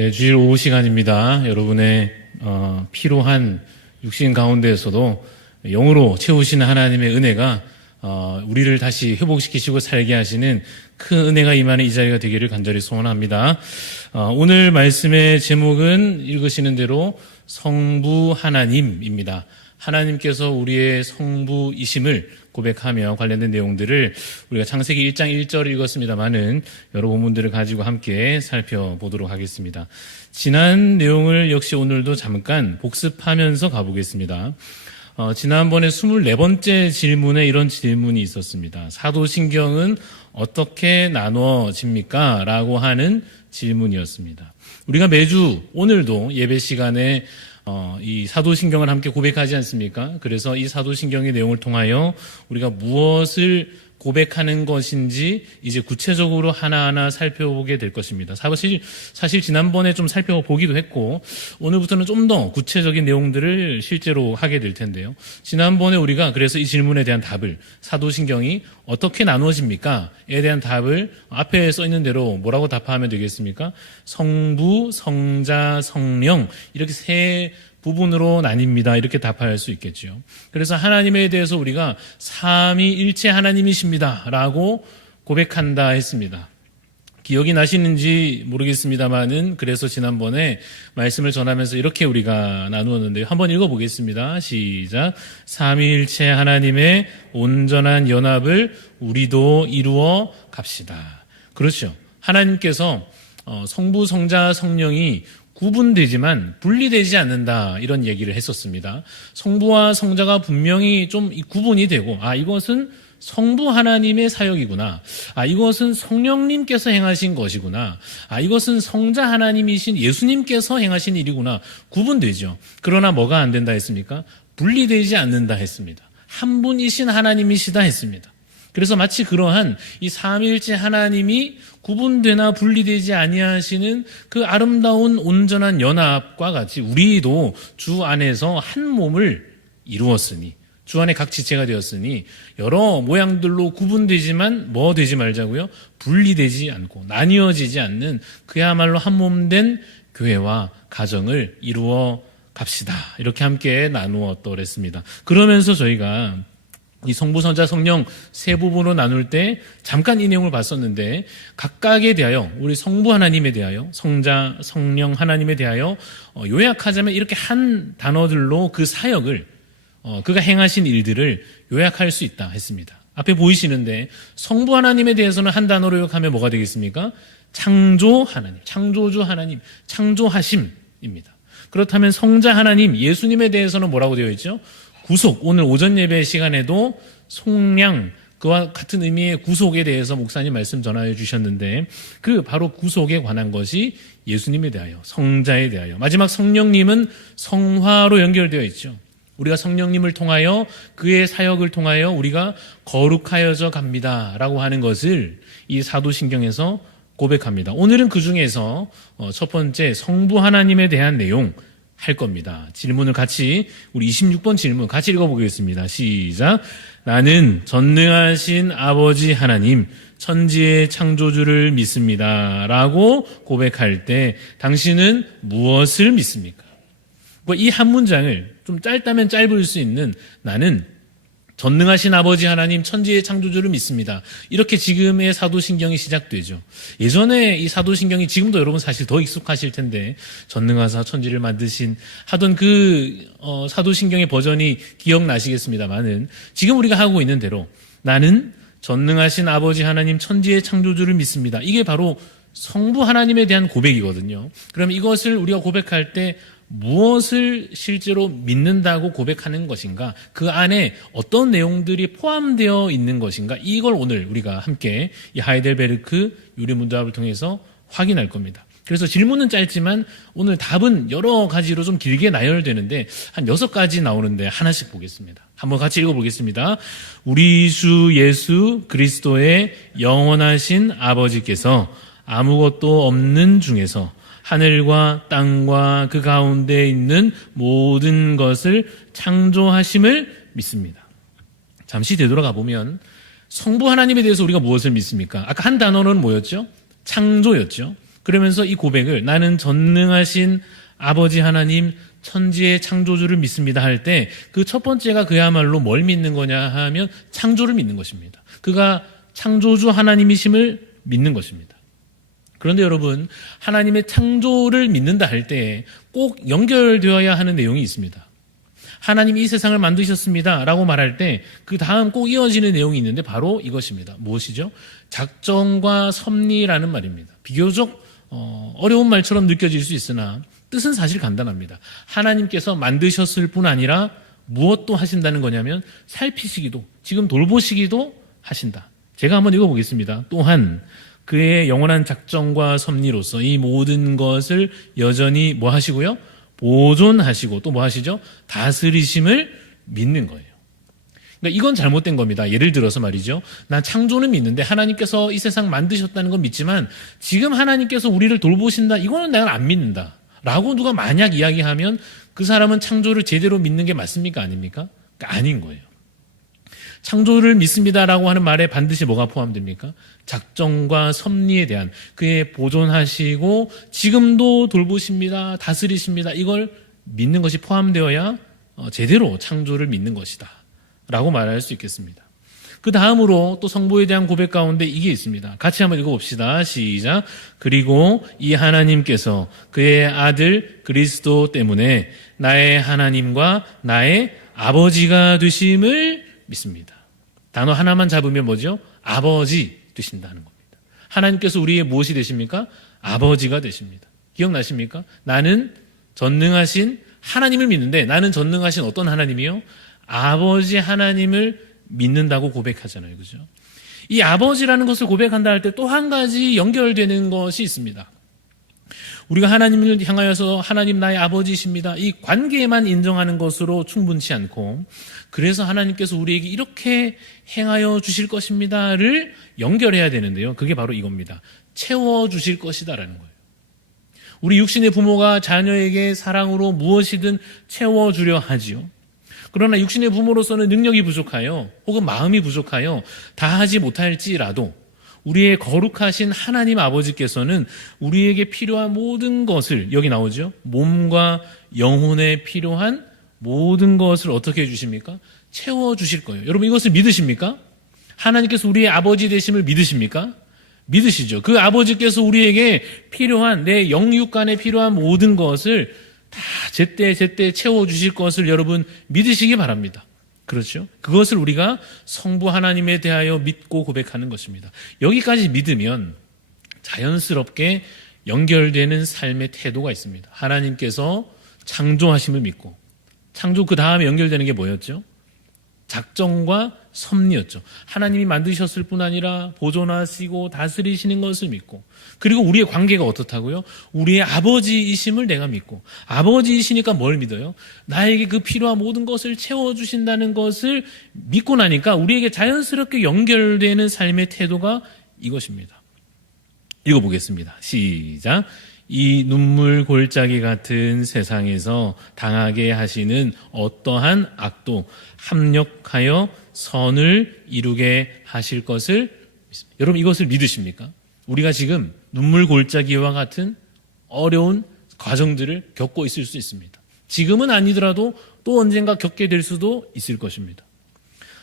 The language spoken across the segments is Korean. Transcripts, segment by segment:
네, 주일 오후 시간입니다. 여러분의 피로한 육신 가운데에서도 영으로 채우시는 하나님의 은혜가 우리를 다시 회복시키시고 살게 하시는 큰 은혜가 임하는 이 자리가 되기를 간절히 소원합니다. 오늘 말씀의 제목은 읽으시는 대로 성부 하나님입니다. 하나님께서 우리의 성부이심을 고백하며 관련된 내용들을 우리가 창세기 1장 1절을 읽었습니다마는 여러 본문들을 가지고 함께 살펴보도록 하겠습니다. 지난 내용을 역시 오늘도 잠깐 복습하면서 가보겠습니다. 지난번에 24번째 질문에 이런 질문이 있었습니다. 사도신경은 어떻게 나눠집니까? 라고 하는 질문이었습니다. 우리가 매주 오늘도 예배 시간에 이 사도신경을 함께 고백하지 않습니까? 그래서 이 사도신경의 내용을 통하여 우리가 무엇을 고백하는 것인지 이제 구체적으로 하나하나 살펴보게 될 것입니다. 사실 지난번에 좀 살펴보기도 했고 오늘부터는 좀 더 구체적인 내용들을 실제로 하게 될 텐데요. 지난번에 우리가 그래서 이 질문에 대한 답을 사도신경이 어떻게 나누어집니까?에 대한 답을 앞에 써 있는 대로 뭐라고 답하면 되겠습니까? 성부, 성자, 성령 이렇게 세 부분으로 나뉩니다. 이렇게 답할 수 있겠죠. 그래서 하나님에 대해서 우리가 삼위일체 하나님이십니다. 라고 고백한다 했습니다. 기억이 나시는지 모르겠습니다만은 그래서 지난번에 말씀을 전하면서 이렇게 우리가 나누었는데요. 한번 읽어보겠습니다. 시작. 삼위일체 하나님의 온전한 연합을 우리도 이루어 갑시다. 그렇죠. 하나님께서 성부, 성자, 성령이 구분되지만 분리되지 않는다 이런 얘기를 했었습니다. 성부와 성자가 분명히 좀 구분이 되고 이것은 성부 하나님의 사역이구나. 이것은 성령님께서 행하신 것이구나. 이것은 성자 하나님이신 예수님께서 행하신 일이구나. 구분되죠. 그러나 뭐가 안 된다 했습니까? 분리되지 않는다 했습니다. 한 분이신 하나님이시다 했습니다. 그래서 마치 그러한 이 삼위일체 하나님이 구분되나 분리되지 아니하시는 그 아름다운 온전한 연합과 같이 우리도 주 안에서 한 몸을 이루었으니 주 안에 각 지체가 되었으니 여러 모양들로 구분되지만 뭐 되지 말자고요? 분리되지 않고 나뉘어지지 않는 그야말로 한 몸 된 교회와 가정을 이루어 갑시다. 이렇게 함께 나누었더랬습니다. 그러면서 저희가 이 성부, 성자, 성령 세 부분으로 나눌 때 잠깐 이 내용을 봤었는데 각각에 대하여 우리 성부 하나님에 대하여 성자, 성령 하나님에 대하여 요약하자면 이렇게 한 단어들로 그 사역을 그가 행하신 일들을 요약할 수 있다 했습니다. 앞에 보이시는데 성부 하나님에 대해서는 한 단어로 요약하면 뭐가 되겠습니까? 창조 하나님, 창조주 하나님, 창조하심입니다. 그렇다면 성자 하나님, 예수님에 대해서는 뭐라고 되어 있죠? 구속, 오늘 오전 예배 시간에도 속량, 그와 같은 의미의 구속에 대해서 목사님 말씀 전하여 주셨는데 그 바로 구속에 관한 것이 예수님에 대하여, 성자에 대하여. 마지막 성령님은 성화로 연결되어 있죠. 우리가 성령님을 통하여 그의 사역을 통하여 우리가 거룩하여져 갑니다 라고 하는 것을 이 사도신경에서 고백합니다. 오늘은 그 중에서 첫 번째 성부 하나님에 대한 내용 할 겁니다. 질문을 같이 우리 26번 질문 같이 읽어보겠습니다. 시작. 나는 전능하신 아버지 하나님 천지의 창조주를 믿습니다 라고 고백할 때 당신은 무엇을 믿습니까? 이 한 문장을 좀 짧다면 짧을 수 있는 나는 전능하신 아버지 하나님 천지의 창조주를 믿습니다. 이렇게 지금의 사도신경이 시작되죠. 예전에 이 사도신경이 지금도 여러분 사실 더 익숙하실 텐데 전능하사 천지를 만드신 하던 그 사도신경의 버전이 기억나시겠습니다만은 지금 우리가 하고 있는 대로 나는 전능하신 아버지 하나님 천지의 창조주를 믿습니다. 이게 바로 성부 하나님에 대한 고백이거든요. 그럼 이것을 우리가 고백할 때 무엇을 실제로 믿는다고 고백하는 것인가? 그 안에 어떤 내용들이 포함되어 있는 것인가? 이걸 오늘 우리가 함께 이 하이델베르크 유리문답을 통해서 확인할 겁니다. 그래서 질문은 짧지만 오늘 답은 여러 가지로 좀 길게 나열되는데 한 6가지 나오는데 하나씩 보겠습니다. 한번 같이 읽어보겠습니다. 우리 주 예수 그리스도의 영원하신 아버지께서 아무것도 없는 중에서 하늘과 땅과 그 가운데 있는 모든 것을 창조하심을 믿습니다. 잠시 되돌아가 보면 성부 하나님에 대해서 우리가 무엇을 믿습니까? 아까 한 단어는 뭐였죠? 창조였죠. 그러면서 이 고백을 나는 전능하신 아버지 하나님 천지의 창조주를 믿습니다 할 때 그 첫 번째가 그야말로 뭘 믿는 거냐 하면 창조를 믿는 것입니다. 그가 창조주 하나님이심을 믿는 것입니다. 그런데 여러분, 하나님의 창조를 믿는다 할 때 꼭 연결되어야 하는 내용이 있습니다. 하나님이 이 세상을 만드셨습니다 라고 말할 때 그 다음 꼭 이어지는 내용이 있는데 바로 이것입니다. 무엇이죠? 작정과 섭리라는 말입니다. 비교적 어려운 말처럼 느껴질 수 있으나 뜻은 사실 간단합니다. 하나님께서 만드셨을 뿐 아니라 무엇도 하신다는 거냐면 살피시기도, 지금 돌보시기도 하신다. 제가 한번 읽어보겠습니다. 또한 그의 영원한 작정과 섭리로서 이 모든 것을 여전히 뭐 하시고요? 보존하시고 또 뭐 하시죠? 다스리심을 믿는 거예요. 그러니까 이건 잘못된 겁니다. 예를 들어서 말이죠. 난 창조는 믿는데 하나님께서 이 세상 만드셨다는 건 믿지만 지금 하나님께서 우리를 돌보신다. 이거는 내가 안 믿는다. 라고 누가 만약 이야기하면 그 사람은 창조를 제대로 믿는 게 맞습니까? 아닙니까? 그러니까 아닌 거예요. 창조를 믿습니다라고 하는 말에 반드시 뭐가 포함됩니까? 작정과 섭리에 대한 그의 보존하시고 지금도 돌보십니다. 다스리십니다. 이걸 믿는 것이 포함되어야 제대로 창조를 믿는 것이다. 라고 말할 수 있겠습니다. 그 다음으로 또 성부에 대한 고백 가운데 이게 있습니다. 같이 한번 읽어봅시다. 시작. 그리고 이 하나님께서 그의 아들 그리스도 때문에 나의 하나님과 나의 아버지가 되심을 믿습니다. 단어 하나만 잡으면 뭐죠? 아버지 되신다는 겁니다. 하나님께서 우리의 무엇이 되십니까? 아버지가 되십니다. 기억나십니까? 나는 전능하신 하나님을 믿는데 나는 전능하신 어떤 하나님이요? 아버지 하나님을 믿는다고 고백하잖아요. 그죠? 이 아버지라는 것을 고백한다 할 때 또 한 가지 연결되는 것이 있습니다. 우리가 하나님을 향하여서 하나님 나의 아버지이십니다. 이 관계만 인정하는 것으로 충분치 않고 그래서 하나님께서 우리에게 이렇게 행하여 주실 것입니다를 연결해야 되는데요. 그게 바로 이겁니다. 채워주실 것이다라는 거예요. 우리 육신의 부모가 자녀에게 사랑으로 무엇이든 채워주려 하지요. 그러나 육신의 부모로서는 능력이 부족하여 혹은 마음이 부족하여 다 하지 못할지라도 우리의 거룩하신 하나님 아버지께서는 우리에게 필요한 모든 것을 여기 나오죠. 몸과 영혼에 필요한 모든 것을 어떻게 해주십니까? 채워주실 거예요. 여러분 이것을 믿으십니까? 하나님께서 우리의 아버지 되심을 믿으십니까? 믿으시죠. 그 아버지께서 우리에게 필요한 내 영육간에 필요한 모든 것을 다 제때 채워주실 것을 여러분 믿으시기 바랍니다. 그렇죠? 그것을 우리가 성부 하나님에 대하여 믿고 고백하는 것입니다. 여기까지 믿으면 자연스럽게 연결되는 삶의 태도가 있습니다. 하나님께서 창조하심을 믿고 창조 그 다음에 연결되는 게 뭐였죠? 작정과 섭리였죠. 하나님이 만드셨을 뿐 아니라 보존하시고 다스리시는 것을 믿고 그리고 우리의 관계가 어떻다고요? 우리의 아버지이심을 내가 믿고 아버지이시니까 뭘 믿어요? 나에게 그 필요한 모든 것을 채워주신다는 것을 믿고 나니까 우리에게 자연스럽게 연결되는 삶의 태도가 이것입니다. 읽어보겠습니다. 시작. 이 눈물 골짜기 같은 세상에서 당하게 하시는 어떠한 악도 합력하여 선을 이루게 하실 것을 믿습니다. 여러분 이것을 믿으십니까? 우리가 지금 눈물 골짜기와 같은 어려운 과정들을 겪고 있을 수 있습니다. 지금은 아니더라도 또 언젠가 겪게 될 수도 있을 것입니다.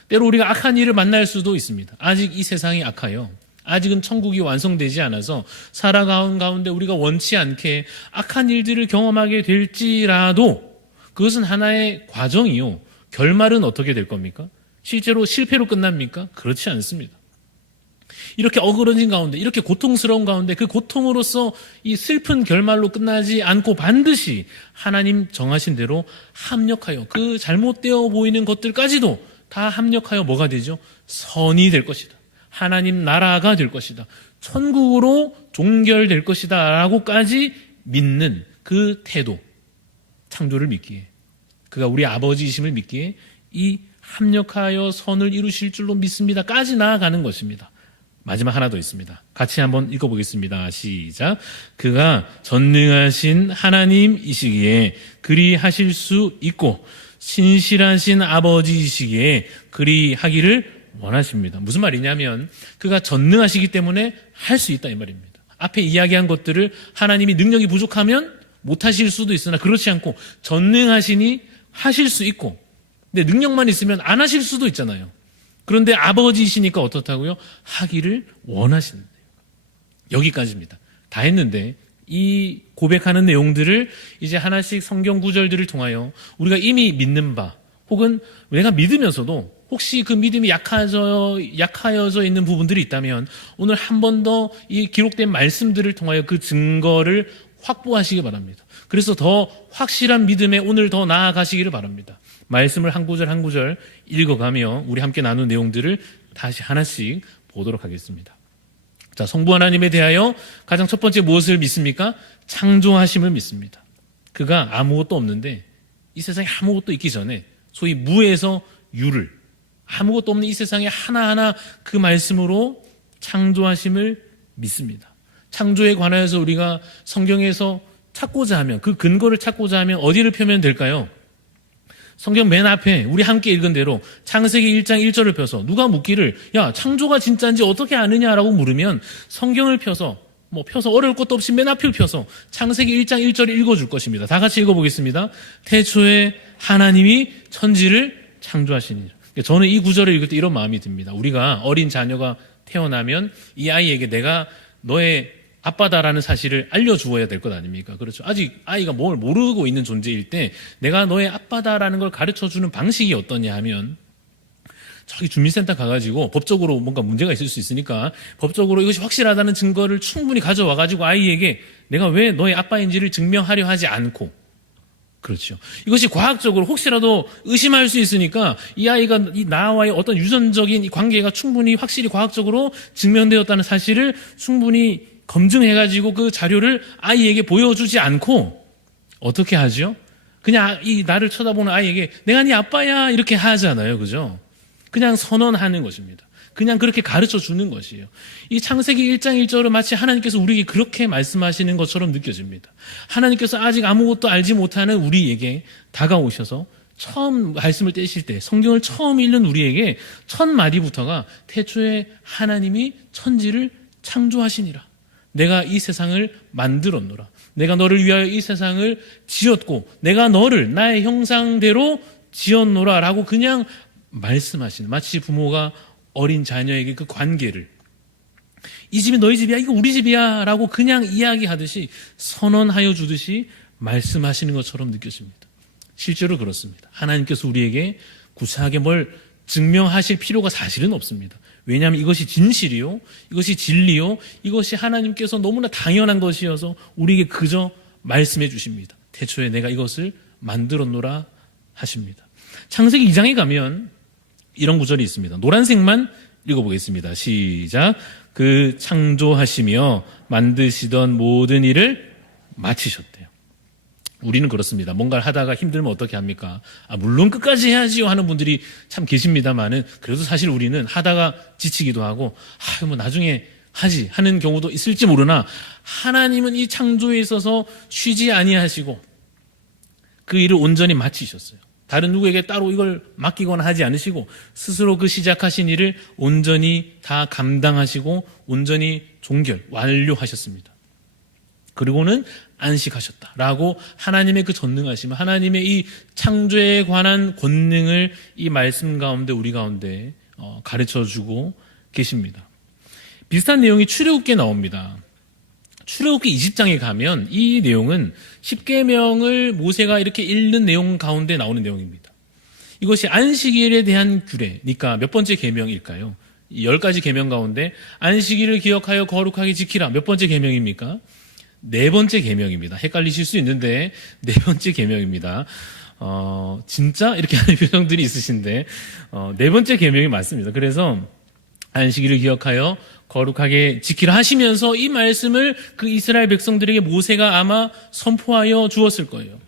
때로 우리가 악한 일을 만날 수도 있습니다. 아직 이 세상이 악하여 아직은 천국이 완성되지 않아서 살아가는 가운데 우리가 원치 않게 악한 일들을 경험하게 될지라도 그것은 하나의 과정이요. 결말은 어떻게 될 겁니까? 실제로 실패로 끝납니까? 그렇지 않습니다. 이렇게 어그러진 가운데, 이렇게 고통스러운 가운데 그 고통으로서 이 슬픈 결말로 끝나지 않고 반드시 하나님 정하신 대로 합력하여 그 잘못되어 보이는 것들까지도 다 합력하여 뭐가 되죠? 선이 될 것이다. 하나님 나라가 될 것이다. 천국으로 종결될 것이다 라고까지 믿는 그 태도, 창조를 믿기에 그가 우리 아버지이심을 믿기에 이 합력하여 선을 이루실 줄로 믿습니다까지 나아가는 것입니다. 마지막 하나 더 있습니다. 같이 한번 읽어보겠습니다. 시작. 그가 전능하신 하나님이시기에 그리 하실 수 있고 신실하신 아버지이시기에 그리 하기를 원하십니다. 무슨 말이냐면 그가 전능하시기 때문에 할 수 있다 이 말입니다. 앞에 이야기한 것들을 하나님이 능력이 부족하면 못하실 수도 있으나 그렇지 않고 전능하시니 하실 수 있고, 근데 능력만 있으면 안 하실 수도 있잖아요. 그런데 아버지이시니까 어떻다고요? 하기를 원하시는데요. 여기까지입니다. 다 했는데 이 고백하는 내용들을 이제 하나씩 성경 구절들을 통하여 우리가 이미 믿는 바, 혹은 내가 믿으면서도 혹시 그 믿음이 약하여져 있는 부분들이 있다면 오늘 한 번 더 이 기록된 말씀들을 통하여 그 증거를 확보하시기 바랍니다. 그래서 더 확실한 믿음에 오늘 더 나아가시기를 바랍니다. 말씀을 한 구절 한 구절 읽어가며 우리 함께 나눈 내용들을 다시 하나씩 보도록 하겠습니다. 자, 성부 하나님에 대하여 가장 첫 번째 무엇을 믿습니까? 창조하심을 믿습니다. 그가 아무것도 없는데 이 세상에 아무것도 있기 전에 소위 무에서 유를, 아무것도 없는 이 세상에 하나하나 그 말씀으로 창조하심을 믿습니다. 창조에 관하여서 우리가 성경에서 찾고자 하면, 그 근거를 찾고자 하면 어디를 펴면 될까요? 성경 맨 앞에 우리 함께 읽은 대로 창세기 1장 1절을 펴서 누가 묻기를 야, 창조가 진짜인지 어떻게 아느냐라고 물으면 성경을 펴서 어려울 것도 없이 맨 앞을 펴서 창세기 1장 1절을 읽어줄 것입니다. 다 같이 읽어보겠습니다. 태초에 하나님이 천지를 창조하시니라. 저는 이 구절을 읽을 때 이런 마음이 듭니다. 우리가 어린 자녀가 태어나면 이 아이에게 내가 너의 아빠다라는 사실을 알려주어야 될 것 아닙니까? 그렇죠. 아직 아이가 뭘 모르고 있는 존재일 때 내가 너의 아빠다라는 걸 가르쳐주는 방식이 어떠냐 하면 저기 주민센터 가가지고 법적으로 뭔가 문제가 있을 수 있으니까 법적으로 이것이 확실하다는 증거를 충분히 가져와가지고 아이에게 내가 왜 너의 아빠인지를 증명하려 하지 않고, 그렇죠. 이것이 과학적으로 혹시라도 의심할 수 있으니까 이 아이가 이 나와의 어떤 유전적인 이 관계가 충분히 확실히 과학적으로 증명되었다는 사실을 충분히 검증해가지고 그 자료를 아이에게 보여주지 않고 어떻게 하죠? 그냥 이 나를 쳐다보는 아이에게 내가 네 아빠야 이렇게 하잖아요. 그죠? 그냥 선언하는 것입니다. 그냥 그렇게 가르쳐 주는 것이에요. 이 창세기 1장 1절은 마치 하나님께서 우리에게 그렇게 말씀하시는 것처럼 느껴집니다. 하나님께서 아직 아무것도 알지 못하는 우리에게 다가오셔서 처음 말씀을 떼실 때 성경을 처음 읽는 우리에게 첫 마디부터가 태초에 하나님이 천지를 창조하시니라. 내가 이 세상을 만들었노라. 내가 너를 위하여 이 세상을 지었고 내가 너를 나의 형상대로 지었노라 라고 그냥 말씀하시는, 마치 부모가 어린 자녀에게 그 관계를 이 집이 너희 집이야, 이거 우리 집이야 라고 그냥 이야기하듯이 선언하여 주듯이 말씀하시는 것처럼 느껴집니다. 실제로 그렇습니다. 하나님께서 우리에게 구차하게 뭘 증명하실 필요가 사실은 없습니다. 왜냐하면 이것이 진실이요, 이것이 진리요, 이것이 하나님께서 너무나 당연한 것이어서 우리에게 그저 말씀해 주십니다. 태초에 내가 이것을 만들었노라 하십니다. 창세기 2장에 가면 이런 구절이 있습니다. 노란색만 읽어보겠습니다. 시작. 그 창조하시며 만드시던 모든 일을 마치셨대요. 우리는 그렇습니다. 뭔가를 하다가 힘들면 어떻게 합니까? 물론 끝까지 해야지요 하는 분들이 참 계십니다만은 그래도 사실 우리는 하다가 지치기도 하고 뭐 나중에 하지 하는 경우도 있을지 모르나 하나님은 이 창조에 있어서 쉬지 아니하시고 그 일을 온전히 마치셨어요. 다른 누구에게 따로 이걸 맡기거나 하지 않으시고 스스로 그 시작하신 일을 온전히 다 감당하시고 온전히 완료하셨습니다. 그리고는 안식하셨다라고 하나님의 그 전능하심, 하나님의 이 창조에 관한 권능을 이 말씀 가운데 우리 가운데 가르쳐주고 계십니다. 비슷한 내용이 출애굽기에 나옵니다. 출애굽기 20장에 가면 이 내용은 10계명을 모세가 이렇게 읽는 내용 가운데 나오는 내용입니다. 이것이 안식일에 대한 규례니까 몇 번째 계명일까요? 10가지 계명 가운데 안식일을 기억하여 거룩하게 지키라 몇 번째 계명입니까? 네 번째 계명입니다. 헷갈리실 수 있는데 네 번째 계명입니다. 진짜 이렇게 하는 표정들이 있으신데 네 번째 계명이 맞습니다. 그래서 안식일을 기억하여 거룩하게 지키라 하시면서 이 말씀을 그 이스라엘 백성들에게 모세가 아마 선포하여 주었을 거예요.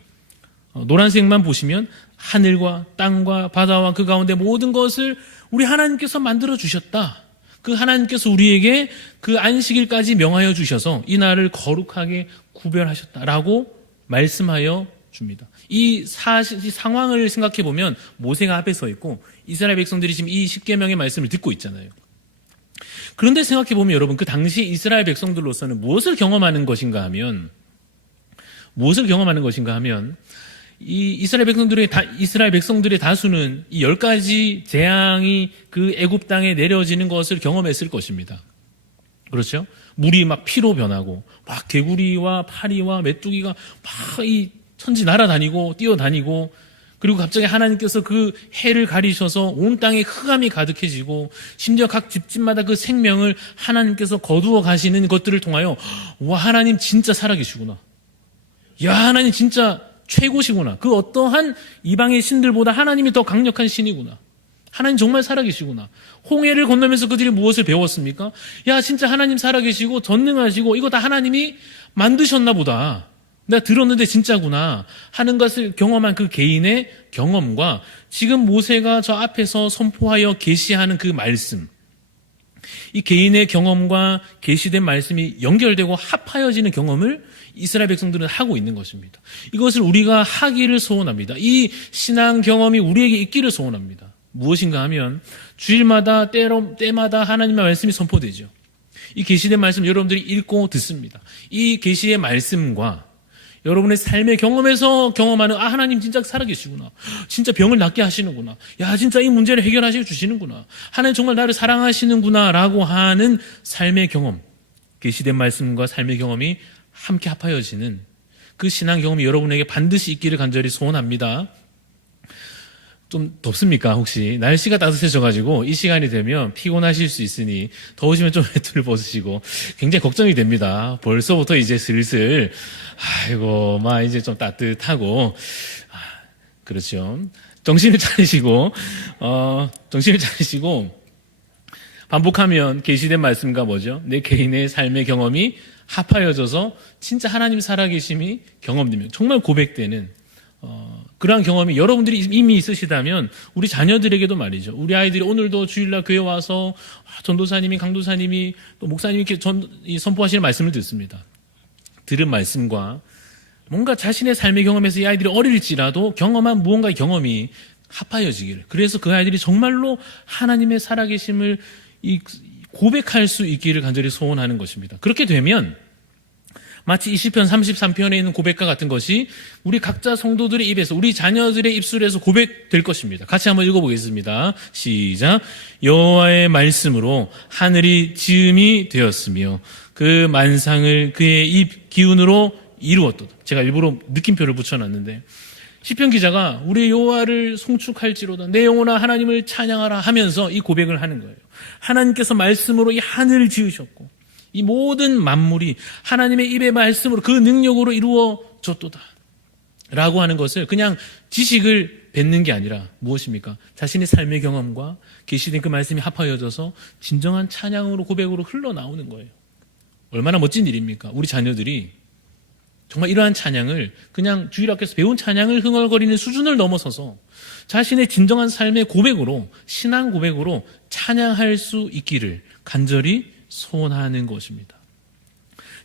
노란색만 보시면 하늘과 땅과 바다와 그 가운데 모든 것을 우리 하나님께서 만들어 주셨다. 그 하나님께서 우리에게 그 안식일까지 명하여 주셔서 이 날을 거룩하게 구별하셨다라고 말씀하여 줍니다. 이 상황을 생각해 보면 모세가 앞에 서 있고 이스라엘 백성들이 지금 이 10계명의 말씀을 듣고 있잖아요. 그런데 생각해 보면 여러분, 그 당시 이스라엘 백성들로서는 무엇을 경험하는 것인가 하면 이 이스라엘 백성들의 다수는 이 10가지 재앙이 그 애굽 땅에 내려지는 것을 경험했을 것입니다. 그렇죠? 물이 막 피로 변하고 막 개구리와 파리와 메뚜기가 막 이 천지 날아다니고 뛰어다니고, 그리고 갑자기 하나님께서 그 해를 가리셔서 온 땅에 흑암이 가득해지고, 심지어 각 집집마다 그 생명을 하나님께서 거두어 가시는 것들을 통하여, 와, 하나님 진짜 살아계시구나, 야, 하나님 진짜 최고시구나, 그 어떠한 이방의 신들보다 하나님이 더 강력한 신이구나, 하나님 정말 살아계시구나. 홍해를 건너면서 그들이 무엇을 배웠습니까? 야, 진짜 하나님 살아계시고 전능하시고 이거 다 하나님이 만드셨나 보다, 내가 들었는데 진짜구나 하는 것을 경험한 그 개인의 경험과 지금 모세가 저 앞에서 선포하여 계시하는 그 말씀, 이 개인의 경험과 계시된 말씀이 연결되고 합하여지는 경험을 이스라엘 백성들은 하고 있는 것입니다. 이것을 우리가 하기를 소원합니다. 이 신앙 경험이 우리에게 있기를 소원합니다. 무엇인가 하면 주일마다 때마다 하나님의 말씀이 선포되죠. 이 계시된 말씀 여러분들이 읽고 듣습니다. 이 계시의 말씀과 여러분의 삶의 경험에서 경험하는, 아, 하나님 진짜 살아계시구나, 진짜 병을 낫게 하시는구나, 야, 진짜 이 문제를 해결하시고 주시는구나, 하나님 정말 나를 사랑하시는구나 라고 하는 삶의 경험, 계시된 말씀과 삶의 경험이 함께 합하여지는 그 신앙 경험이 여러분에게 반드시 있기를 간절히 소원합니다. 좀 덥습니까? 혹시 날씨가 따뜻해져가지고 이 시간이 되면 피곤하실 수 있으니 더우시면 좀 외투를 벗으시고, 굉장히 걱정이 됩니다. 벌써부터 이제 슬슬 아이고 막 이제 좀 따뜻하고, 그렇죠. 정신을 차리시고 반복하면 계시된 말씀과 뭐죠? 내 개인의 삶의 경험이 합하여져서 진짜 하나님 살아계심이 경험되면, 정말 고백되는 그러한 경험이 여러분들이 이미 있으시다면 우리 자녀들에게도 말이죠. 우리 아이들이 오늘도 주일날 교회 와서 전도사님이, 강도사님이, 또 목사님이 이렇게 선포하시는 말씀을 듣습니다. 들은 말씀과 뭔가 자신의 삶의 경험에서 이 아이들이 어릴지라도 경험한 무언가의 경험이 합하여지기를, 그래서 그 아이들이 정말로 하나님의 살아계심을 고백할 수 있기를 간절히 소원하는 것입니다. 그렇게 되면 마치 이 시편 33편에 있는 고백과 같은 것이 우리 각자 성도들의 입에서, 우리 자녀들의 입술에서 고백될 것입니다. 같이 한번 읽어보겠습니다. 시작. 여호와의 말씀으로 하늘이 지음이 되었으며 그 만상을 그의 입 기운으로 이루었도다. 제가 일부러 느낌표를 붙여놨는데, 시편 기자가 우리 여호와를 송축할지로다, 내 영혼아 하나님을 찬양하라 하면서 이 고백을 하는 거예요. 하나님께서 말씀으로 이 하늘을 지으셨고 이 모든 만물이 하나님의 입의 말씀으로 그 능력으로 이루어졌도다 라고 하는 것을 그냥 지식을 뱉는 게 아니라 무엇입니까? 자신의 삶의 경험과 계시된 그 말씀이 합하여져서 진정한 찬양으로, 고백으로 흘러나오는 거예요. 얼마나 멋진 일입니까? 우리 자녀들이 정말 이러한 찬양을, 그냥 주일학교에서 배운 찬양을 흥얼거리는 수준을 넘어서서 자신의 진정한 삶의 고백으로, 신앙 고백으로 찬양할 수 있기를 간절히 소원하는 것입니다.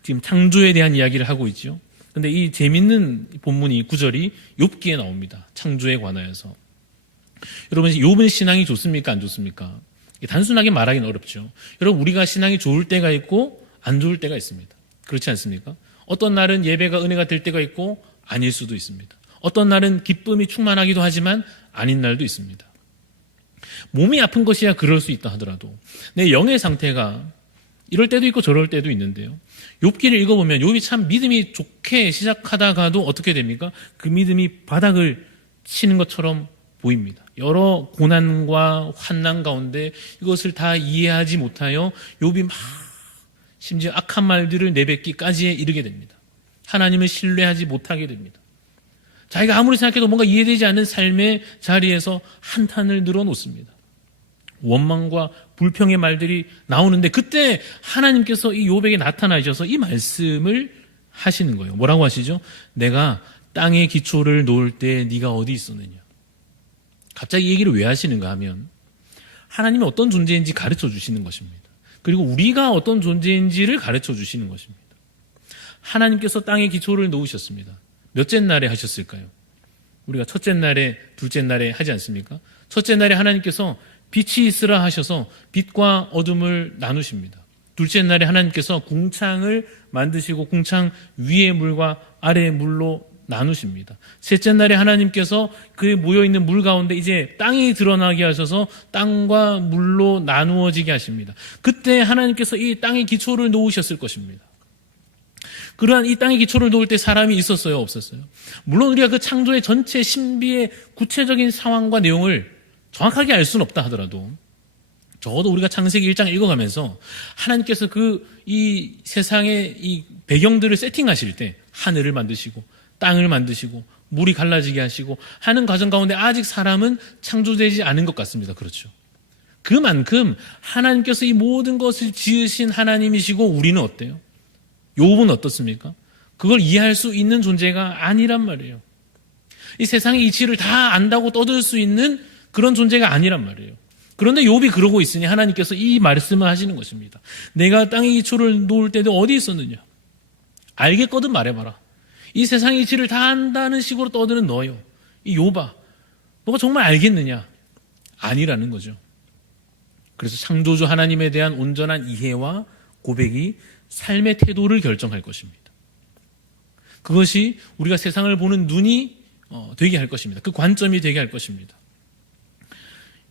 지금 창조에 대한 이야기를 하고 있죠. 그런데 이 재밌는 본문이, 구절이 욥기에 나옵니다. 창조에 관하여서. 여러분, 욥은 신앙이 좋습니까? 안 좋습니까? 단순하게 말하기는 어렵죠. 여러분, 우리가 신앙이 좋을 때가 있고 안 좋을 때가 있습니다. 그렇지 않습니까? 어떤 날은 예배가 은혜가 될 때가 있고 아닐 수도 있습니다. 어떤 날은 기쁨이 충만하기도 하지만 아닌 날도 있습니다. 몸이 아픈 것이야 그럴 수 있다 하더라도 내 영의 상태가 이럴 때도 있고 저럴 때도 있는데요. 욥기를 읽어보면 욥이 참 믿음이 좋게 시작하다가도 어떻게 됩니까? 그 믿음이 바닥을 치는 것처럼 보입니다. 여러 고난과 환난 가운데 이것을 다 이해하지 못하여 욥이 막 심지어 악한 말들을 내뱉기까지에 이르게 됩니다. 하나님을 신뢰하지 못하게 됩니다. 자기가 아무리 생각해도 뭔가 이해되지 않는 삶의 자리에서 한탄을 늘어놓습니다. 원망과 불평의 말들이 나오는데 그때 하나님께서 이 욥에게 나타나셔서 이 말씀을 하시는 거예요. 뭐라고 하시죠? 내가 땅에 기초를 놓을 때 네가 어디 있었느냐. 갑자기 이 얘기를 왜 하시는가 하면 하나님이 어떤 존재인지 가르쳐 주시는 것입니다. 그리고 우리가 어떤 존재인지를 가르쳐 주시는 것입니다. 하나님께서 땅에 기초를 놓으셨습니다. 몇째 날에 하셨을까요? 우리가 첫째 날에, 둘째 날에 하지 않습니까? 첫째 날에 하나님께서 빛이 있으라 하셔서 빛과 어둠을 나누십니다. 둘째 날에 하나님께서 궁창을 만드시고 궁창 위의 물과 아래의 물로 나누십니다. 셋째 날에 하나님께서 그 모여있는 물 가운데 이제 땅이 드러나게 하셔서 땅과 물로 나누어지게 하십니다. 그때 하나님께서 이 땅의 기초를 놓으셨을 것입니다. 그러한 이 땅의 기초를 놓을 때 사람이 있었어요, 없었어요? 물론 우리가 그 창조의 전체 신비의 구체적인 상황과 내용을 정확하게 알 수는 없다 하더라도 적어도 우리가 창세기 1장 읽어가면서 하나님께서 이 세상의 이 배경들을 세팅하실 때 하늘을 만드시고 땅을 만드시고 물이 갈라지게 하시고 하는 과정 가운데 아직 사람은 창조되지 않은 것 같습니다. 그렇죠? 그만큼 하나님께서 이 모든 것을 지으신 하나님이시고 우리는 어때요? 욥은 어떻습니까? 그걸 이해할 수 있는 존재가 아니란 말이에요. 이 세상의 이치를 다 안다고 떠들 수 있는 그런 존재가 아니란 말이에요. 그런데 욥이 그러고 있으니 하나님께서 이 말씀을 하시는 것입니다. 내가 땅의 기초를 놓을 때도 어디 있었느냐? 알겠거든 말해봐라. 이 세상의 이치를 다 안다는 식으로 떠드는 너요. 이 욥아, 너가 정말 알겠느냐? 아니라는 거죠. 그래서 창조주 하나님에 대한 온전한 이해와 고백이 삶의 태도를 결정할 것입니다. 그것이 우리가 세상을 보는 눈이 되게 할 것입니다. 그 관점이 되게 할 것입니다.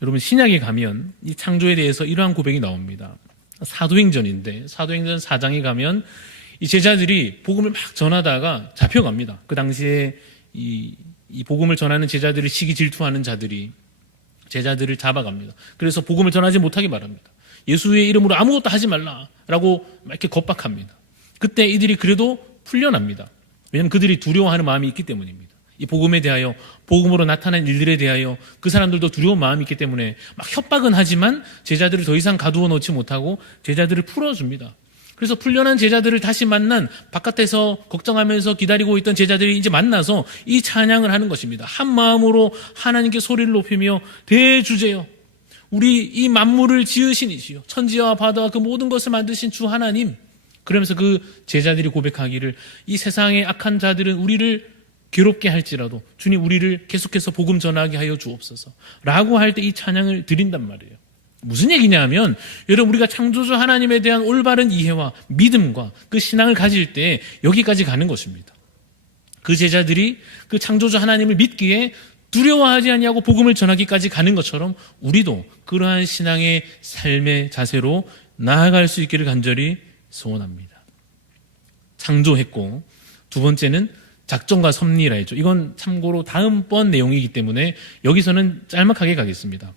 여러분, 신약에 가면 이 창조에 대해서 이러한 고백이 나옵니다. 사도행전인데 사도행전 4장에 가면 이 제자들이 복음을 막 전하다가 잡혀갑니다. 그 당시에 이 복음을 전하는 제자들을 시기 질투하는 자들이 제자들을 잡아갑니다. 그래서 복음을 전하지 못하게 말합니다. 예수의 이름으로 아무것도 하지 말라라고 이렇게 겁박합니다. 그때 이들이 그래도 풀려납니다. 왜냐하면 그들이 두려워하는 마음이 있기 때문입니다. 이 복음에 대하여, 복음으로 나타난 일들에 대하여 그 사람들도 두려운 마음이 있기 때문에 막 협박은 하지만 제자들을 더 이상 가두어 놓지 못하고 제자들을 풀어줍니다. 그래서 풀려난 제자들을 다시 만난 바깥에서 걱정하면서 기다리고 있던 제자들이 이제 만나서 이 찬양을 하는 것입니다. 한 마음으로 하나님께 소리를 높이며 대주제여, 우리 이 만물을 지으신 이시여, 천지와 바다와 그 모든 것을 만드신 주 하나님. 그러면서 그 제자들이 고백하기를 이 세상의 악한 자들은 우리를 괴롭게 할지라도 주님 우리를 계속해서 복음 전하게 하여 주옵소서 라고 할 때 이 찬양을 드린단 말이에요. 무슨 얘기냐 하면 여러분, 우리가 창조주 하나님에 대한 올바른 이해와 믿음과 그 신앙을 가질 때 여기까지 가는 것입니다. 그 제자들이 그 창조주 하나님을 믿기에 두려워하지 아니하고 복음을 전하기까지 가는 것처럼 우리도 그러한 신앙의 삶의 자세로 나아갈 수 있기를 간절히 소원합니다. 창조했고, 두 번째는 작정과 섭리라 했죠. 이건 참고로 다음번 내용이기 때문에 여기서는 짤막하게 가겠습니다.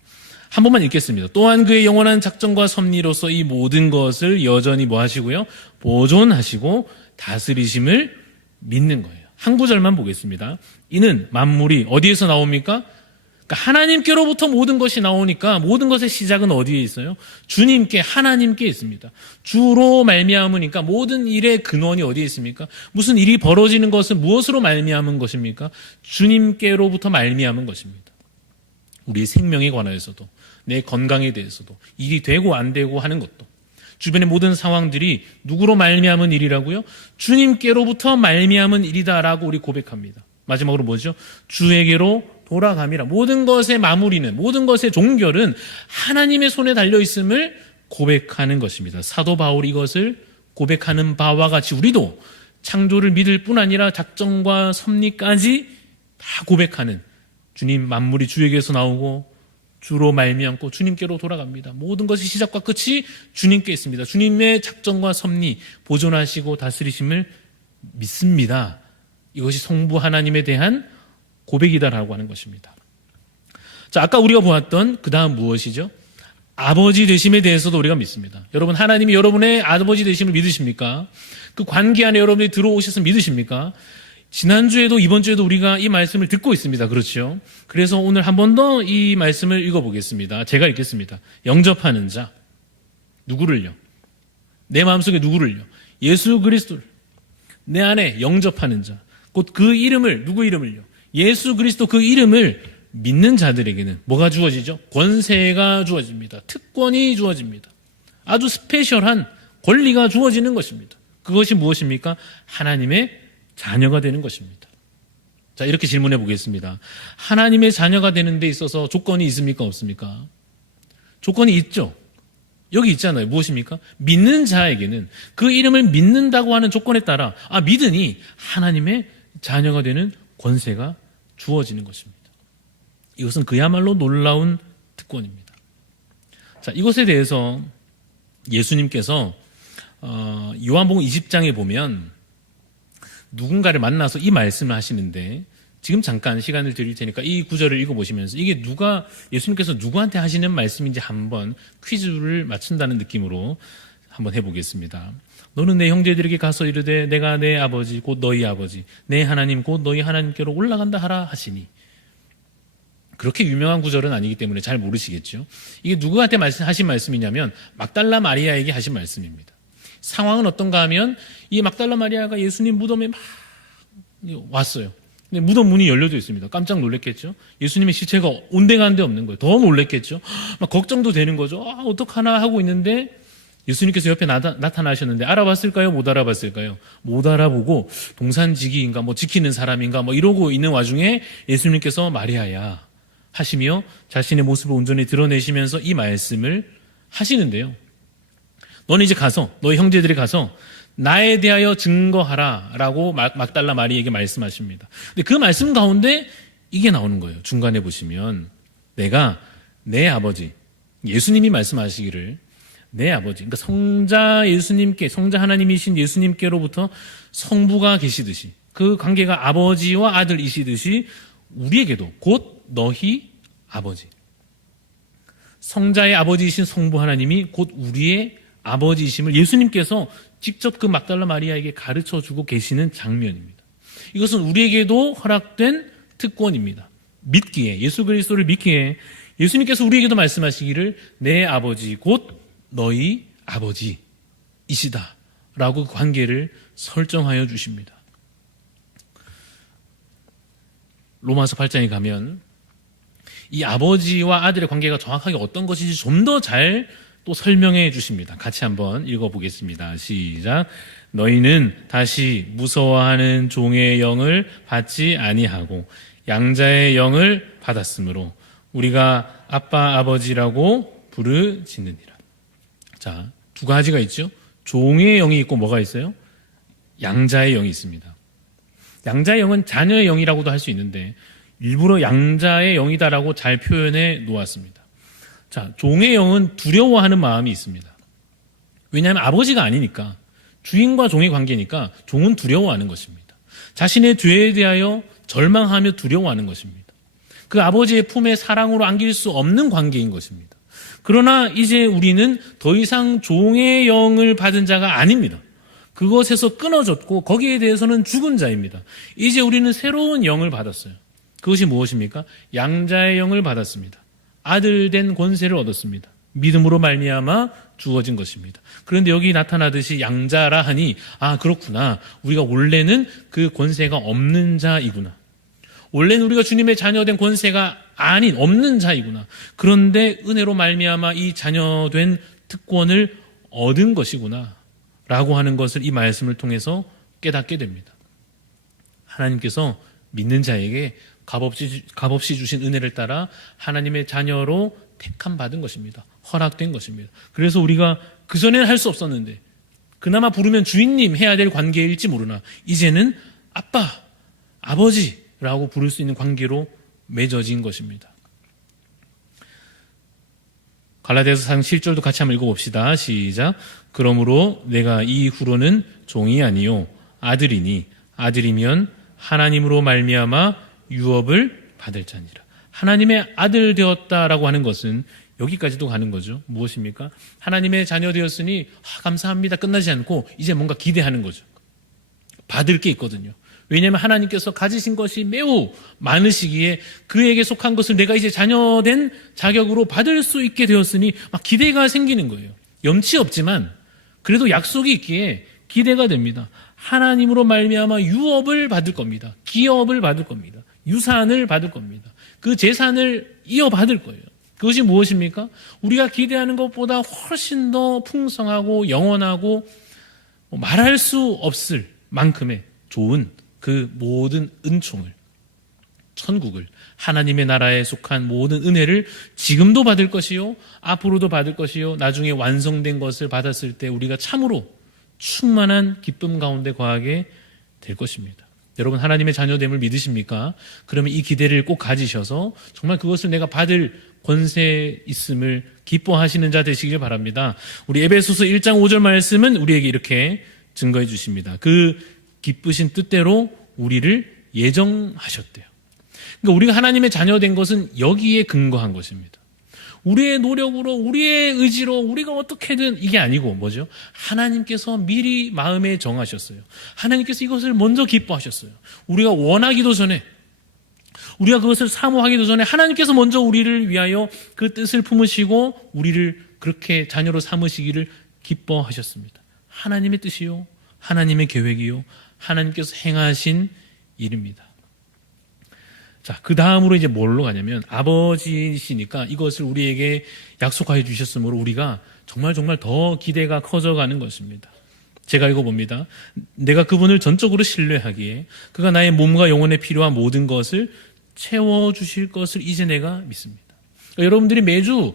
한 번만 읽겠습니다. 또한 그의 영원한 작정과 섭리로서 이 모든 것을 여전히 뭐 하시고요? 보존하시고 다스리심을 믿는 거예요. 한 구절만 보겠습니다. 이는 만물이 어디에서 나옵니까? 그러니까 하나님께로부터 모든 것이 나오니까 모든 것의 시작은 어디에 있어요? 주님께, 하나님께 있습니다. 주로 말미암으니까 모든 일의 근원이 어디에 있습니까? 무슨 일이 벌어지는 것은 무엇으로 말미암은 것입니까? 주님께로부터 말미암은 것입니다. 우리의 생명에 관하여서도, 내 건강에 대해서도, 일이 되고 안 되고 하는 것도, 주변의 모든 상황들이 누구로 말미암은 일이라고요? 주님께로부터 말미암은 일이다라고 우리 고백합니다. 마지막으로 뭐죠? 주에게로 돌아감이라. 모든 것의 마무리는, 모든 것의 종결은 하나님의 손에 달려있음을 고백하는 것입니다. 사도 바울이 이것을 고백하는 바와 같이 우리도 창조를 믿을 뿐 아니라 작정과 섭리까지 다 고백하는, 주님 만물이 주에게서 나오고 주로 말미암고 주님께로 돌아갑니다. 모든 것이 시작과 끝이 주님께 있습니다. 주님의 작정과 섭리, 보존하시고 다스리심을 믿습니다. 이것이 성부 하나님에 대한 고백이다라고 하는 것입니다. 자, 아까 우리가 보았던 그 다음 무엇이죠? 아버지 되심에 대해서도 우리가 믿습니다. 여러분, 하나님이 여러분의 아버지 되심을 믿으십니까? 그 관계 안에 여러분이 들어오셔서 믿으십니까? 지난주에도 이번주에도 우리가 이 말씀을 듣고 있습니다. 그렇죠? 그래서 오늘 한 번 더 이 말씀을 읽어보겠습니다. 제가 읽겠습니다. 영접하는 자, 누구를요? 내 마음속에 누구를요? 예수 그리스도를 내 안에 영접하는 자, 곧 그 이름을, 누구 이름을요? 예수 그리스도 그 이름을 믿는 자들에게는 뭐가 주어지죠? 권세가 주어집니다. 특권이 주어집니다. 아주 스페셜한 권리가 주어지는 것입니다. 그것이 무엇입니까? 하나님의 자녀가 되는 것입니다. 자, 이렇게 질문해 보겠습니다. 하나님의 자녀가 되는 데 있어서 조건이 있습니까? 없습니까? 조건이 있죠. 여기 있잖아요. 무엇입니까? 믿는 자에게는 그 이름을 믿는다고 하는 조건에 따라 믿으니 하나님의 자녀가 되는 권세가 주어지는 것입니다. 이것은 그야말로 놀라운 특권입니다. 자, 이것에 대해서 예수님께서 요한복음 20장에 보면 누군가를 만나서 이 말씀을 하시는데, 지금 잠깐 시간을 드릴 테니까 이 구절을 읽어보시면서 이게 예수님께서 누구한테 하시는 말씀인지 한번 퀴즈를 맞춘다는 느낌으로 한번 해보겠습니다. 너는 내 형제들에게 가서 이르되 내가 내 아버지 곧 너희 아버지 내 하나님 곧 너희 하나님께로 올라간다 하라 하시니. 그렇게 유명한 구절은 아니기 때문에 잘 모르시겠죠. 이게 누구한테 하신 말씀이냐면 막달라 마리아에게 하신 말씀입니다. 상황은 어떤가 하면 이 막달라 마리아가 예수님 무덤에 막 왔어요. 근데 무덤 문이 열려져 있습니다. 깜짝 놀랐겠죠. 예수님의 시체가 온데간데 없는 거예요. 더 놀랐겠죠. 막 걱정도 되는 거죠. 어떡하나 하고 있는데 예수님께서 옆에 나타나셨는데 알아봤을까요? 못 알아봤을까요? 못 알아보고 동산지기인가 지키는 사람인가 이러고 있는 와중에 예수님께서 마리아야 하시며 자신의 모습을 온전히 드러내시면서 이 말씀을 하시는데요. 너는 이제 가서 너희 형제들이 가서 나에 대하여 증거하라 라고 막달라 마리에게 말씀하십니다. 근데 그 말씀 가운데 이게 나오는 거예요. 중간에 보시면 내가 내 아버지, 예수님이 말씀하시기를 내 아버지, 그러니까 성자 하나님이신 예수님께로부터 성부가 계시듯이 그 관계가 아버지와 아들이시듯이 우리에게도 곧 너희 아버지, 성자의 아버지이신 성부 하나님이 곧 우리의 아버지이심을 예수님께서 직접 그 막달라 마리아에게 가르쳐 주고 계시는 장면입니다. 이것은 우리에게도 허락된 특권입니다. 믿기에, 예수 그리스도를 믿기에 예수님께서 우리에게도 말씀하시기를 내 아버지 곧 너희 아버지이시다 라고 그 관계를 설정하여 주십니다. 로마서 8장에 가면 이 아버지와 아들의 관계가 정확하게 어떤 것인지 좀 더 잘 또 설명해 주십니다. 같이 한번 읽어보겠습니다. 시작. 너희는 다시 무서워하는 종의 영을 받지 아니하고 양자의 영을 받았으므로 우리가 아빠 아버지라고 부르짖느니라. 자, 두 가지가 있죠. 종의 영이 있고 뭐가 있어요? 양자의 영이 있습니다. 양자의 영은 자녀의 영이라고도 할 수 있는데 일부러 양자의 영이다라고 잘 표현해 놓았습니다. 자, 종의 영은 두려워하는 마음이 있습니다. 왜냐하면 아버지가 아니니까, 주인과 종의 관계니까 종은 두려워하는 것입니다. 자신의 죄에 대하여 절망하며 두려워하는 것입니다. 그 아버지의 품에 사랑으로 안길 수 없는 관계인 것입니다. 그러나 이제 우리는 더 이상 종의 영을 받은 자가 아닙니다. 그것에서 끊어졌고 거기에 대해서는 죽은 자입니다. 이제 우리는 새로운 영을 받았어요. 그것이 무엇입니까? 양자의 영을 받았습니다. 아들된 권세를 얻었습니다. 믿음으로 말미암아 주어진 것입니다. 그런데 여기 나타나듯이 양자라 하니 그렇구나. 우리가 원래는 그 권세가 없는 자이구나. 원래는 우리가 주님의 자녀된 권세가 없는 자이구나. 그런데 은혜로 말미암아 이 자녀된 특권을 얻은 것이구나 라고 하는 것을 이 말씀을 통해서 깨닫게 됩니다. 하나님께서 믿는 자에게 값없이 주신 은혜를 따라 하나님의 자녀로 택함 받은 것입니다. 허락된 것입니다. 그래서 우리가 그전에는 할 수 없었는데 그나마 부르면 주인님 해야 될 관계일지 모르나 이제는 아빠, 아버지라고 부를 수 있는 관계로 맺어진 것입니다. 갈라디아서 4장 7절도 같이 한번 읽어봅시다. 시작. 그러므로 내가 이후로는 종이 아니요 아들이니 아들이면 하나님으로 말미암아 유업을 받을 자니라. 하나님의 아들 되었다라고 하는 것은 여기까지도 가는 거죠. 무엇입니까? 하나님의 자녀 되었으니 감사합니다 끝나지 않고 이제 뭔가 기대하는 거죠. 받을 게 있거든요. 왜냐하면 하나님께서 가지신 것이 매우 많으시기에 그에게 속한 것을 내가 이제 자녀된 자격으로 받을 수 있게 되었으니 막 기대가 생기는 거예요. 염치 없지만 그래도 약속이 있기에 기대가 됩니다. 하나님으로 말미암아 유업을 받을 겁니다. 기업을 받을 겁니다. 유산을 받을 겁니다. 그 재산을 이어받을 거예요. 그것이 무엇입니까? 우리가 기대하는 것보다 훨씬 더 풍성하고 영원하고 말할 수 없을 만큼의 좋은 그 모든 은총을 천국을, 하나님의 나라에 속한 모든 은혜를 지금도 받을 것이요 앞으로도 받을 것이요 나중에 완성된 것을 받았을 때 우리가 참으로 충만한 기쁨 가운데 거하게 될 것입니다. 여러분, 하나님의 자녀됨을 믿으십니까? 그러면 이 기대를 꼭 가지셔서 정말 그것을 내가 받을 권세 있음을 기뻐하시는 자 되시길 바랍니다. 우리 에베소서 1장 5절 말씀은 우리에게 이렇게 증거해 주십니다. 그 기쁘신 뜻대로 우리를 예정하셨대요. 그러니까 우리가 하나님의 자녀된 것은 여기에 근거한 것입니다. 우리의 노력으로, 우리의 의지로 우리가 어떻게든 이게 아니고 뭐죠? 하나님께서 미리 마음에 정하셨어요. 하나님께서 이것을 먼저 기뻐하셨어요. 우리가 원하기도 전에, 우리가 그것을 사모하기도 전에 하나님께서 먼저 우리를 위하여 그 뜻을 품으시고 우리를 그렇게 자녀로 삼으시기를 기뻐하셨습니다. 하나님의 뜻이요, 하나님의 계획이요, 하나님께서 행하신 일입니다. 자, 그 다음으로 이제 뭘로 가냐면 아버지시니까 이것을 우리에게 약속하여 주셨으므로 우리가 정말 더 기대가 커져가는 것입니다. 제가 읽어봅니다. 내가 그분을 전적으로 신뢰하기에 그가 나의 몸과 영혼에 필요한 모든 것을 채워주실 것을 이제 내가 믿습니다. 그러니까 여러분들이 매주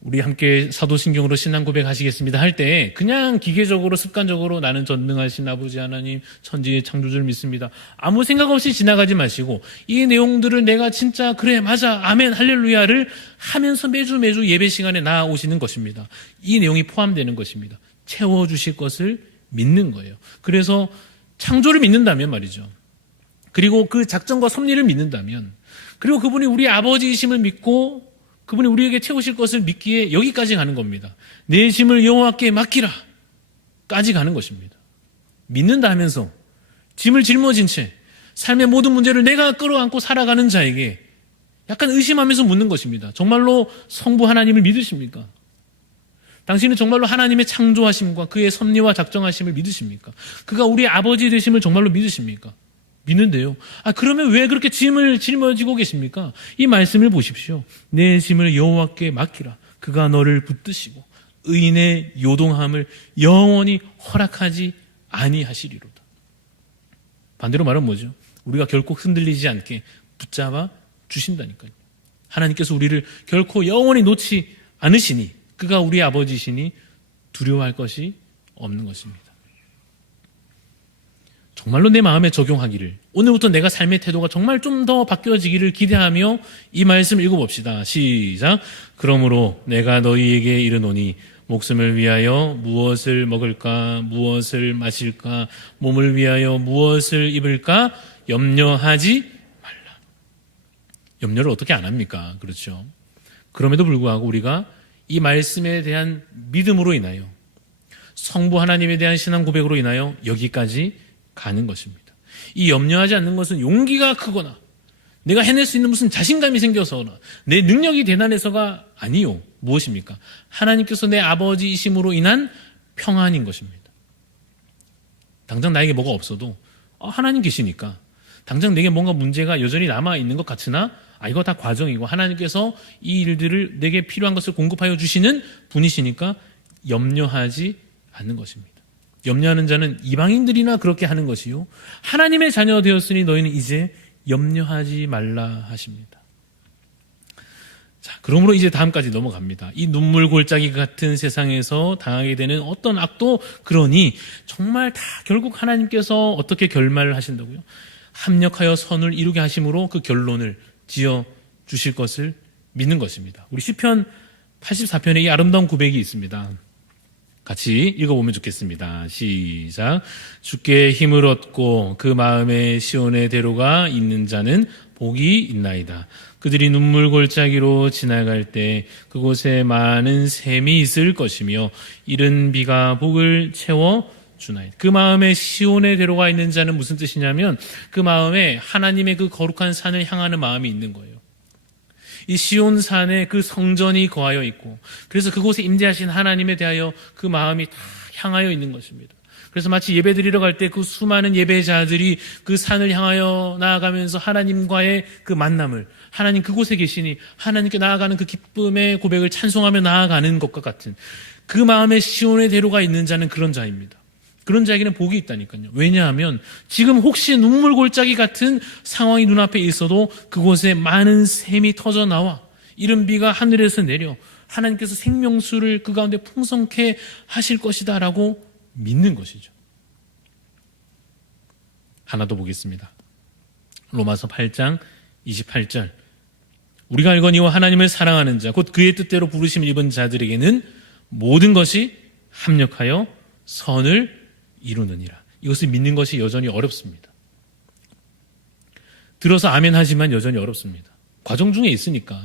우리 함께 사도신경으로 신앙 고백하시겠습니다 할 때 그냥 기계적으로 습관적으로 나는 전능하신 아버지 하나님 천지의 창조주를 믿습니다. 아무 생각 없이 지나가지 마시고 이 내용들을 내가 진짜 그래 맞아 아멘 할렐루야를 하면서 매주 예배 시간에 나아오시는 것입니다. 이 내용이 포함되는 것입니다. 채워주실 것을 믿는 거예요. 그래서 창조를 믿는다면 말이죠. 그리고 그 작정과 섭리를 믿는다면, 그리고 그분이 우리 아버지이심을 믿고 그분이 우리에게 채우실 것을 믿기에 여기까지 가는 겁니다. 내 짐을 여호와께 맡기라 까지 가는 것입니다. 믿는다 하면서 짐을 짊어진 채 삶의 모든 문제를 내가 끌어안고 살아가는 자에게 약간 의심하면서 묻는 것입니다. 정말로 성부 하나님을 믿으십니까? 당신은 정말로 하나님의 창조하심과 그의 섭리와 작정하심을 믿으십니까? 그가 우리 아버지 되심을 정말로 믿으십니까? 믿는데요. 그러면 왜 그렇게 짐을 짊어지고 계십니까? 이 말씀을 보십시오. 내 짐을 여호와께 맡기라. 그가 너를 붙드시고 의인의 요동함을 영원히 허락하지 아니하시리로다. 반대로 말하면 뭐죠? 우리가 결코 흔들리지 않게 붙잡아 주신다니까요. 하나님께서 우리를 결코 영원히 놓지 않으시니 그가 우리 아버지시니 두려워할 것이 없는 것입니다. 정말로 내 마음에 적용하기를, 오늘부터 내가 삶의 태도가 정말 좀 더 바뀌어지기를 기대하며 이 말씀 읽어봅시다. 시작. 그러므로 내가 너희에게 이르노니 목숨을 위하여 무엇을 먹을까, 무엇을 마실까, 몸을 위하여 무엇을 입을까 염려하지 말라. 염려를 어떻게 안 합니까? 그렇죠. 그럼에도 불구하고 우리가 이 말씀에 대한 믿음으로 인하여, 성부 하나님에 대한 신앙 고백으로 인하여 여기까지 가는 것입니다. 이 염려하지 않는 것은 용기가 크거나 내가 해낼 수 있는 무슨 자신감이 생겨서나 내 능력이 대단해서가 아니요. 무엇입니까? 하나님께서 내 아버지이심으로 인한 평안인 것입니다. 당장 나에게 뭐가 없어도 하나님 계시니까, 당장 내게 뭔가 문제가 여전히 남아있는 것 같으나 이거 다 과정이고 하나님께서 이 일들을 내게 필요한 것을 공급하여 주시는 분이시니까 염려하지 않는 것입니다. 염려하는 자는 이방인들이나 그렇게 하는 것이요 하나님의 자녀 되었으니 너희는 이제 염려하지 말라 하십니다. 자, 그러므로 이제 다음까지 넘어갑니다. 이 눈물 골짜기 같은 세상에서 당하게 되는 어떤 악도 그러니 정말 다 결국 하나님께서 어떻게 결말을 하신다고요? 합력하여 선을 이루게 하심으로 그 결론을 지어 주실 것을 믿는 것입니다. 우리 시편 84편에 이 아름다운 고백이 있습니다. 같이 읽어보면 좋겠습니다. 시작. 주께 힘을 얻고 그 마음에 시온의 대로가 있는 자는 복이 있나이다. 그들이 눈물 골짜기로 지나갈 때 그곳에 많은 샘이 있을 것이며 이른 비가 복을 채워 주나이다. 그 마음에 시온의 대로가 있는 자는 무슨 뜻이냐면 그 마음에 하나님의 그 거룩한 산을 향하는 마음이 있는 거예요. 이 시온산에 그 성전이 거하여 있고 그래서 그곳에 임재하신 하나님에 대하여 그 마음이 다 향하여 있는 것입니다. 그래서 마치 예배 드리러 갈 때 그 수많은 예배자들이 그 산을 향하여 나아가면서 하나님과의 그 만남을, 하나님 그곳에 계시니 하나님께 나아가는 그 기쁨의 고백을 찬송하며 나아가는 것과 같은 그 마음에 시온의 대로가 있는 자는 그런 자입니다. 그런 자에게는 복이 있다니까요. 왜냐하면 지금 혹시 눈물 골짜기 같은 상황이 눈앞에 있어도 그곳에 많은 샘이 터져 나와 이른 비가 하늘에서 내려 하나님께서 생명수를 그 가운데 풍성케 하실 것이다 라고 믿는 것이죠. 하나 더 보겠습니다. 로마서 8장 28절. 우리가 알거니와 하나님을 사랑하는 자 곧 그의 뜻대로 부르심을 입은 자들에게는 모든 것이 합력하여 선을 이루느니라. 이것을 믿는 것이 여전히 어렵습니다. 들어서 아멘 하지만 여전히 어렵습니다. 과정 중에 있으니까.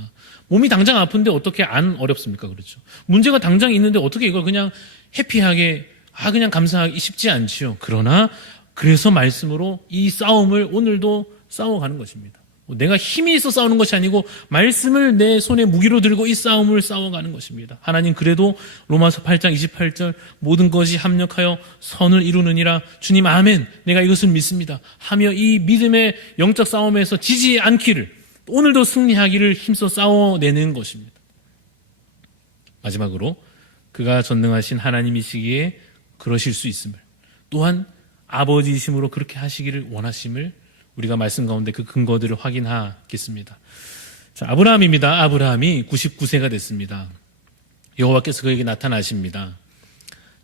몸이 당장 아픈데 어떻게 안 어렵습니까? 그렇죠. 문제가 당장 있는데 어떻게 이걸 그냥 해피하게 그냥 감사하기 쉽지 않지요. 그러나 그래서 말씀으로 이 싸움을 오늘도 싸워가는 것입니다. 내가 힘이 있어 싸우는 것이 아니고 말씀을 내 손에 무기로 들고 이 싸움을 싸워가는 것입니다. 하나님 그래도 로마서 8장 28절 모든 것이 합력하여 선을 이루느니라. 주님 아멘, 내가 이것을 믿습니다 하며 이 믿음의 영적 싸움에서 지지 않기를, 오늘도 승리하기를 힘써 싸워내는 것입니다. 마지막으로 그가 전능하신 하나님이시기에 그러실 수 있음을, 또한 아버지이심으로 그렇게 하시기를 원하심을 우리가 말씀 가운데 그 근거들을 확인하겠습니다. 자, 아브라함입니다. 아브라함이 99세가 됐습니다. 여호와께서 그에게 나타나십니다.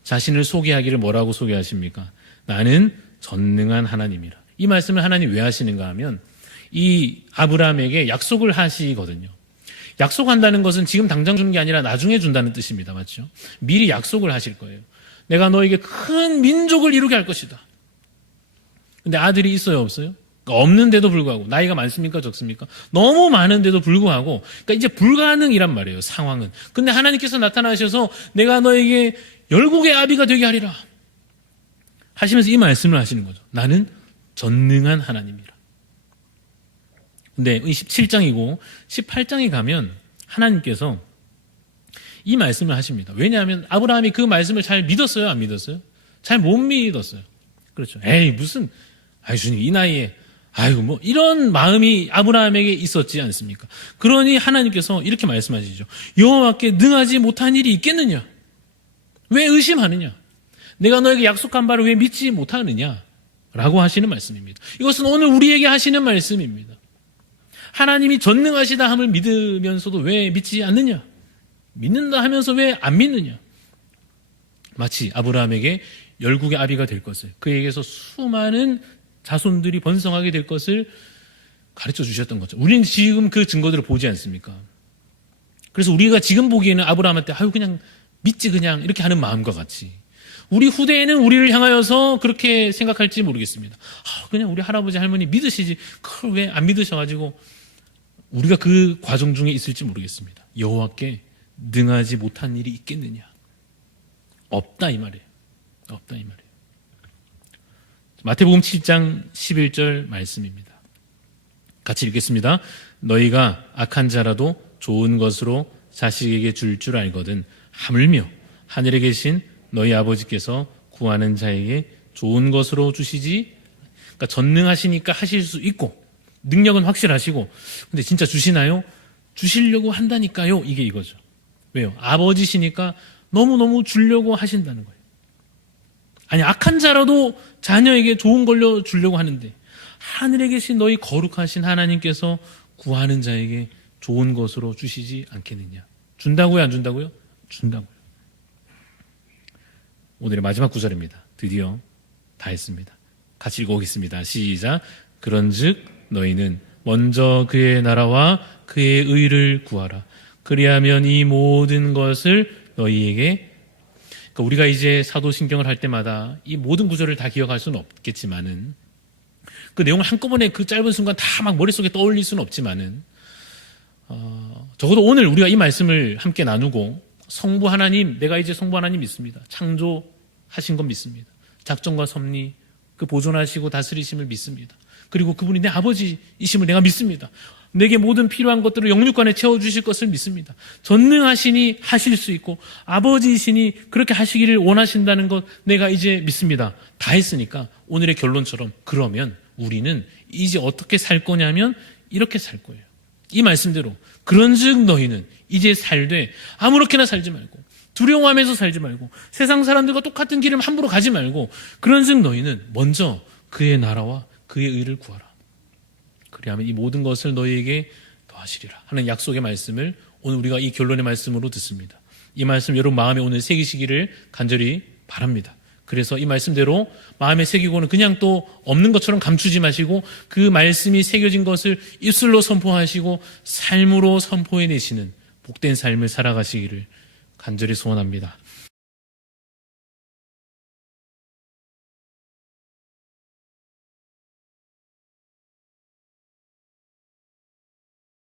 자신을 소개하기를 뭐라고 소개하십니까? 나는 전능한 하나님이라. 이 말씀을 하나님 왜 하시는가 하면 이 아브라함에게 약속을 하시거든요. 약속한다는 것은 지금 당장 주는 게 아니라 나중에 준다는 뜻입니다. 맞죠? 미리 약속을 하실 거예요. 내가 너에게 큰 민족을 이루게 할 것이다. 근데 아들이 있어요, 없어요? 없는데도 불구하고, 나이가 많습니까, 적습니까? 너무 많은데도 불구하고, 그러니까 이제 불가능이란 말이에요, 상황은. 근데 하나님께서 나타나셔서 내가 너에게 열국의 아비가 되게 하리라 하시면서 이 말씀을 하시는 거죠. 나는 전능한 하나님이라. 근데 17장이고 18장에 가면 하나님께서 이 말씀을 하십니다. 왜냐하면 아브라함이 그 말씀을 잘 믿었어요, 안 믿었어요? 잘 못 믿었어요. 그렇죠. 에이, 무슨, 주님, 이 나이에, 이런 마음이 아브라함에게 있었지 않습니까? 그러니 하나님께서 이렇게 말씀하시죠. 여호와께 능하지 못한 일이 있겠느냐? 왜 의심하느냐? 내가 너에게 약속한 바를 왜 믿지 못하느냐? 라고 하시는 말씀입니다. 이것은 오늘 우리에게 하시는 말씀입니다. 하나님이 전능하시다 함을 믿으면서도 왜 믿지 않느냐? 믿는다 하면서 왜 안 믿느냐? 마치 아브라함에게 열국의 아비가 될 것을, 그에게서 수많은 자손들이 번성하게 될 것을 가르쳐 주셨던 거죠. 우리는 지금 그 증거들을 보지 않습니까? 그래서 우리가 지금 보기에는 아브라함한테 그냥 믿지 그냥 이렇게 하는 마음과 같이 우리 후대에는 우리를 향하여서 그렇게 생각할지 모르겠습니다. 그냥 우리 할아버지 할머니 믿으시지 그걸 왜 안 믿으셔가지고 우리가 그 과정 중에 있을지 모르겠습니다. 여호와께 능하지 못한 일이 있겠느냐? 없다 이 말이에요. 없다 이 말이에요. 마태복음 7장 11절 말씀입니다. 같이 읽겠습니다. 너희가 악한 자라도 좋은 것으로 자식에게 줄 알거든 하물며 하늘에 계신 너희 아버지께서 구하는 자에게 좋은 것으로 주시지. 그러니까 전능하시니까 하실 수 있고 능력은 확실하시고, 근데 진짜 주시나요? 주시려고 한다니까요. 이게 이거죠. 왜요? 아버지시니까 너무너무 주려고 하신다는 거예요. 아니, 악한 자라도 자녀에게 좋은 걸로 주려고 하는데 하늘에 계신 너희 거룩하신 하나님께서 구하는 자에게 좋은 것으로 주시지 않겠느냐? 준다고요, 안 준다고요? 준다고요. 오늘의 마지막 구절입니다. 드디어 다 했습니다. 같이 읽어보겠습니다. 시작. 그런즉 너희는 먼저 그의 나라와 그의 의를 구하라. 그리하면 이 모든 것을 너희에게, 그러니까 우리가 이제 사도신경을 할 때마다 이 모든 구절을 다 기억할 수는 없겠지만은, 그 내용을 한꺼번에 그 짧은 순간 다 막 머릿속에 떠올릴 수는 없지만은, 적어도 오늘 우리가 이 말씀을 함께 나누고 성부 하나님, 내가 이제 성부 하나님 믿습니다. 창조하신 건 믿습니다. 작정과 섭리, 그 보존하시고 다스리심을 믿습니다. 그리고 그분이 내 아버지이심을 내가 믿습니다. 내게 모든 필요한 것들을 영육간에 채워주실 것을 믿습니다. 전능하시니 하실 수 있고 아버지이시니 그렇게 하시기를 원하신다는 것 내가 이제 믿습니다. 다 했으니까 오늘의 결론처럼, 그러면 우리는 이제 어떻게 살 거냐면 이렇게 살 거예요. 이 말씀대로 그런즉 너희는 이제 살되 아무렇게나 살지 말고 두려워하면서 살지 말고 세상 사람들과 똑같은 길을 함부로 가지 말고 그런즉 너희는 먼저 그의 나라와 그의 의를 구하라. 그리하면 이 모든 것을 너희에게 더하시리라 하는 약속의 말씀을 오늘 우리가 이 결론의 말씀으로 듣습니다. 이 말씀 여러분 마음에 오늘 새기시기를 간절히 바랍니다. 그래서 이 말씀대로 마음에 새기고는 그냥 또 없는 것처럼 감추지 마시고 그 말씀이 새겨진 것을 입술로 선포하시고 삶으로 선포해내시는 복된 삶을 살아가시기를 간절히 소원합니다.